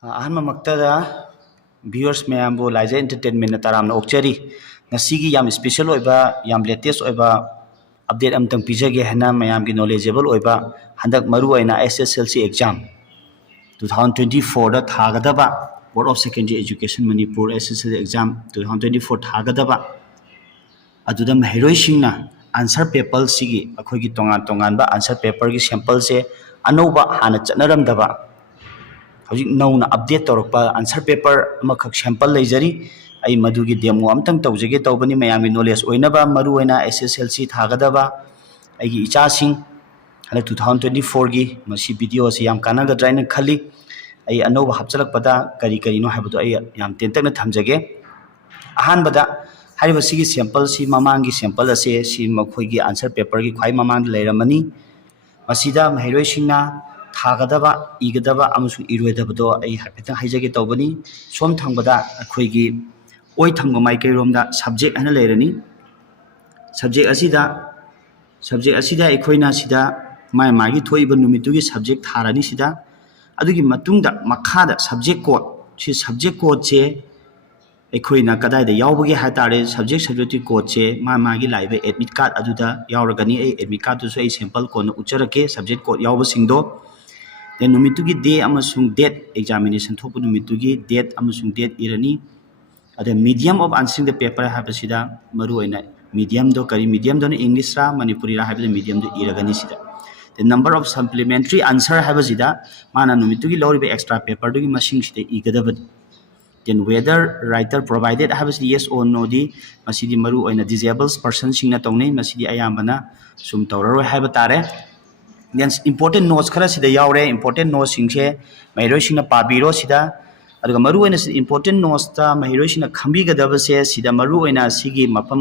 ꯑꯍꯥꯟꯕꯃꯛꯇꯗ viewers ꯃꯌꯥꯝꯕꯨ ꯂꯥꯏꯖ entertainment ꯇꯥꯔꯥꯝꯅ ꯑꯣꯛꯆꯔꯤ ꯉꯁꯤꯒꯤ ꯌꯥꯝ ꯁ꯭ꯄꯦꯁꯤꯌꯦꯜ ꯑꯣꯏꯕ ꯌꯥꯝ ꯂꯦꯇꯦꯁ ꯑꯣꯏꯕ ꯑꯞꯗꯦꯠ ꯑꯃꯇꯪ ꯄꯤꯖꯒꯦ ꯍꯥꯏꯅ ꯃꯌꯥꯝꯒꯤ ꯅꯣꯂꯦꯖꯦꯕꯜ ꯑꯣꯏꯕ ꯍꯟꯗꯛ ꯃꯔꯨꯑꯣꯏꯅ HSLC Exam 2024 the ꯊꯥꯒꯗꯕ Board of Secondary Education Manipur HSLC Exam 2024 ꯊꯥꯒꯗꯕ ꯑꯗꯨꯗ ꯃꯍꯩꯔꯣꯏꯁꯤꯡꯅ answer paper ꯁꯤꯒꯤ ꯑꯩꯈꯣꯏꯒꯤ ꯇꯣꯉꯥꯟꯕ answer paper ꯒꯤ sample ꯁꯦ ꯑꯅꯧꯕ ꯍꯥꯟꯅ ꯆꯠꯅꯔꯝꯗꯕ ꯍꯧꯖꯤꯛ ꯅꯧꯅ ꯑꯞꯗꯦꯠ ꯇꯧꯔꯛꯄ answer paper ꯑꯃꯈꯛ sample ꯂꯩꯖꯔꯤ ꯑꯩ ꯃꯗꯨꯒꯤ ꯗꯦꯃꯣ ꯑꯃꯇꯪ ꯇꯧꯖꯒꯦ ꯇꯧꯕꯅꯤ ꯃꯌꯥꯝꯒꯤ ꯅꯣꯂꯦꯖ ꯑꯣꯏꯅꯕ ꯃꯔꯨꯑꯣꯏꯅ SSLC ꯊꯥꯒꯗꯕ ꯑꯩꯒꯤ ꯏꯆꯥꯁꯤꯡ ꯍꯟꯗꯛ 2024 ꯒꯤ ꯃꯁꯤ ꯚꯤꯗꯤꯑꯣꯁꯤ ꯌꯥꯝ ꯀꯥꯟꯅꯒꯗ꯭ꯔꯥ ꯍꯥꯏꯅ ꯈꯜꯂꯤ ꯑꯩ ꯑꯅꯧꯕ ꯍꯥꯞꯆꯤꯜꯂꯛꯄꯗ ꯀꯔꯤꯅꯣ ꯍꯥꯏꯕꯗꯣ ꯑꯩ ꯌꯥꯝ ꯇꯦꯟꯇꯛꯅ ꯊꯝꯖꯒꯦ ꯑꯍꯥꯟꯕꯗ ꯍꯥꯏꯔꯤꯕ ꯁꯤꯒꯤ sample ꯁꯤ ꯃꯃꯥꯡꯒꯤ sample ꯑꯁꯤ ꯁꯤ ꯃꯈꯣꯏꯒꯤ answer paper ꯒꯤ ꯈ꯭ꯋꯥꯏ ꯃꯃꯥꯡꯗ ꯂꯩꯔꯝꯃꯅꯤ ꯃꯁꯤꯗ ꯃꯍꯩꯔꯣꯏꯁꯤꯡꯅ ꯊꯥꯒꯗꯕ ꯏꯒꯗꯕ ꯑꯃꯁꯨꯡ ꯏꯔꯣꯏꯗꯕꯗꯣ ꯑꯩ ꯍꯥꯏꯐꯦꯠꯇꯪ ꯍꯥꯏꯖꯒꯦ ꯇꯧꯕꯅꯤ ꯁꯣꯝ ꯊꯪꯕꯗ ꯑꯩꯈꯣꯏꯒꯤ ꯑꯣꯏ ꯊꯪꯕ ꯃꯥꯏꯀꯩꯔꯣꯝꯗ subject ꯍꯥꯏꯅ ꯂꯩꯔꯅꯤ subject ꯑꯁꯤꯗ ꯑꯩꯈꯣꯏꯅ ꯁꯤꯗ ꯃꯥꯒꯤ ꯊꯣꯛꯏꯕ ꯅꯨꯃꯤꯠꯇꯨꯒꯤ subject ꯊꯥꯔꯅꯤ ꯁꯤꯗ ꯑꯗꯨꯒꯤ ꯃꯇꯨꯡꯗ ꯃꯈꯥꯗ subject code ꯁꯤ subject code ꯁꯦ ꯑꯩꯈꯣꯏꯅ ꯀꯗꯥꯏꯗ ꯌꯥꯎꯕꯒꯦ ꯍꯥꯏꯇꯥꯔꯦ subject code ꯁꯦ ꯃꯥꯒꯤ ꯂꯥꯛꯏꯕ admit card ꯑꯗꯨꯗ ꯌꯥꯎꯔꯒꯅꯤ ꯑꯩ admit card ꯗꯨꯁꯨ ꯑꯩ sample ꯀꯣꯟꯅ ꯎꯠꯆꯔꯛꯀꯦ subject code ꯌꯥꯎꯕꯁꯤꯡꯗꯣ then ꯅꯨꯃꯤꯠꯇꯨꯒꯤ day ꯑꯃꯁꯨꯡ date examination ꯊꯣꯛꯄ ꯅꯨꯃꯤꯠꯇꯨꯒꯤ date ꯑꯃꯁꯨꯡ date ꯏꯔꯅꯤ ꯑꯗ medium of answering the paper ꯍꯥꯏꯕꯁꯤꯗ ꯃꯔꯨꯑꯣꯏꯅ medium ꯗꯣ ꯀꯔꯤ medium ꯗꯣꯅ English ꯔꯥ Manipuri ꯔꯥ ꯍꯥꯏꯕꯗ medium ꯗꯣ ꯏꯔꯒꯅꯤ ꯁꯤꯗ the number of supplementary answer ꯍꯥꯏꯕꯁꯤꯗ ꯃꯥꯅ ꯅꯨꯃꯤꯠꯇꯨꯒꯤ ꯂꯧꯔꯤꯕ extra paper ꯗꯨꯒꯤ ꯃꯁꯤꯡꯁꯤꯗ 이ꯒꯗꯕꯅꯤ then whether writer provided habasi yes or no di masidi maru oina disabled person singna tongnei masidi ayambana sum tawraroi haiba tare then important notes khara sida yaure important notes singse mairoi singna pabiro sida aduga maru oina important notes ta mairoi singna khambi gadaba se sida maru oina sigi mapam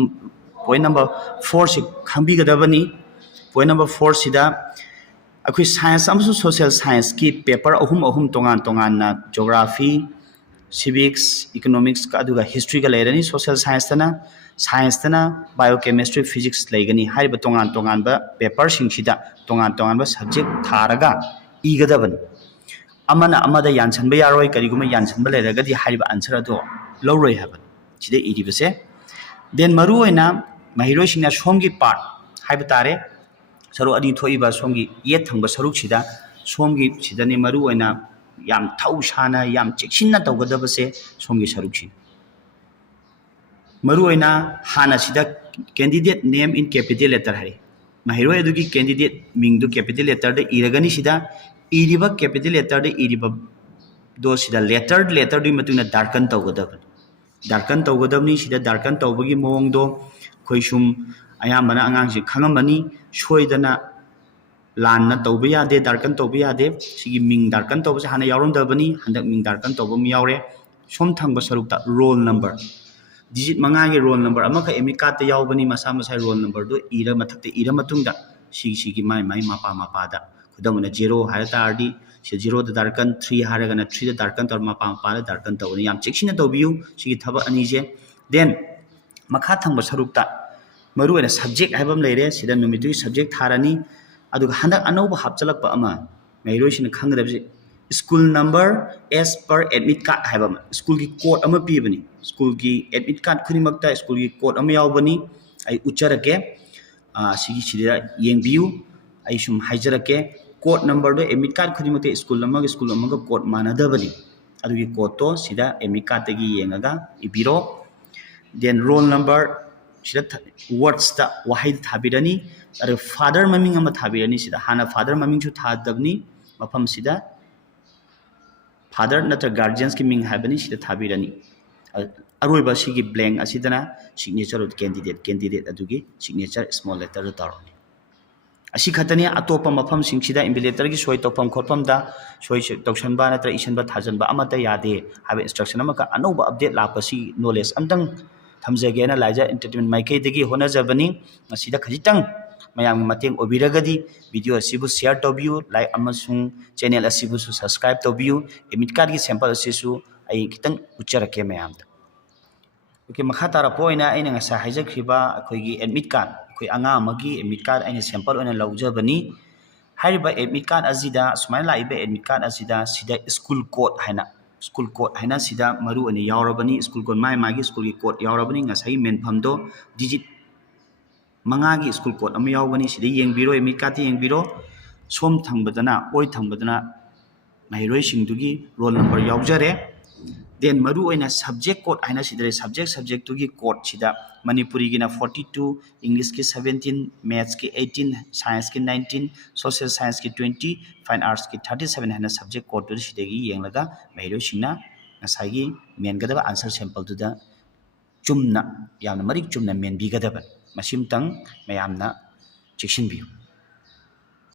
point number 4 se khambi gadabani point number 4 sida akhui science amsu social science ki paper ahum tongan na geography civics economics ka aduga history ga leirani social science tana biochemistry physics leigani hariba tongan ba paper singshida tongan ba subject tharaga igadaban amada yanshanba yaroi kariguma yanshanba leiragadi hariba answer ado loroi haban sida iribase then maru oina mahiroi singna somgi part haiba tare saru adi thoiba somgi yet thangba saruk sida somgi sidani maru oina yam thaushana yam cheksinna tawgadabase somgi sarukshi maru oina hana sida candidate name in capital letter hari mahiroi adugi candidate mingdu capital letter da iragani sida iriba capital letter da iriba do sida letter du matuna darken tawgadabni sida darken tawbagi mawong do khoisum ayamana angang khangamani soidana लान तौब यादे दारकन तौब यादे सिगी Ming दारकन तौब से हाना यावरम दबनी हंदक Ming दारकन तौब मि यावरे सोम थंग सरुकता roll number digit मंगा के roll number अमख Amy card ते यावबनी मसा roll number दो इरा मथकते इरा मतुंगदा सिगी माई मापा दा खुदमना 0 हाय तारदी से 0 दा दारकन 3 हारगना 3 दा दारकन तौर मापा दा दारकन तौबनी याम चेक्सिना तौबियु सिगी थबा अनि जे देन मखा थंग सरुकता मरुएना सब्जेक्ट हायबम लेरे सिदा नुमितु सब्जेक्ट थारानी अदुग हंदक अनौब हापचलक अमा मैरोसिन खंगदबसे स्कूल नंबर एस पर एडमिट कार्ड हाइबम स्कूल की कोड अमा पीबनी स्कूल की एडमिट कार्ड खुनिमक्ता स्कूल की कोड अमा यावबनी आई उच्चरके सिगी सिदा येंबियु आई सुम हाइजरके कोड नंबर दो एडमिट कार्ड खुनिमक्ते स्कूल अमा कोड मानदबनी अदुगी कोड तो सिदा एडमिट कार्ड तगी येंगागा इबिरो देन रोल नंबर सिदा वर्ड्स ता वाहिद थाबिरनी अरे फादर ममिंग अमा थाबिरनी सिदा हाना फादर ममिंग छु थादबनी मफम सिदा फादर नत्र गार्जियंस की मिंग हाबनी सिदा थाबिरनी अरोइबा सिगी ब्लैंक असिदना सिग्नेचर ऑफ कैंडिडेट अदुगी सिग्नेचर स्मॉल लेटर तारनी असी खतनी अतोप मफम सिंग सिदा इम्बिलेटर की सोय तोफम खोफम दा सोय तौसनबा नत्र इशनबा थाजनबा अमता यादे हाबे इंस्ट्रक्शन अमा का अनौबा अपडेट लापसी नॉलेज अमतंग थमजगेना लाइजा एंटरटेनमेंट माइकैदगी होनजबनी मसिदा खजितंग मयाम मतेंग ओबिरगदी वीडियो असिबु शेयर तोबियु लाइक अमसुंग चैनल असिबु सब्सक्राइब तोबियु एडमिट कार्ड की सैंपल असिसु आई खितंग उच्चरके मयाम ओके मखा तारा पोइना आइना ngasa हाइजखिबा अखोइगी एडमिट कार्ड अखोइ अंगा अमगी एडमिट कार्ड आइना सैंपल ओइना लौजबनी हारिबा एडमिट कार्ड अजिदा सुमाइ लाइबा एडमिट कार्ड अजिदा सिदा स्कूल कोड हाइना स्कूल कोड है मरु यावरबनी स्कूल कोड माई मागी स्कूल की कोड यावरबनी ngasai मेनफमदो डिजिट मंगागी स्कूल कोड अम यावबनी सिदे येंबिरो एमिट काते येंबिरो सोम थंबदना ओइ थंबदना महिरोई सिंगदुगी रोल नंबर यावजरे देन मरु ओइना सब्जेक्ट कोड आइना सिदरे सब्जेक्ट तुगी कोड सिदा मणिपुरी गिना 42 इंग्लिश की 17 मैथ्स की 18 साइंस की 19 सोशल साइंस की 20 फाइन आर्ट्स की 37 है सब्जेक्ट कोड तो सिदेगी येंलगा महिरोई सिंगना ngasai मेनगदबा answer sample तुदा Chumna यामना Marik Chumna मेनबिगदबन मसिमतंग मयामना चेक्सिनबियु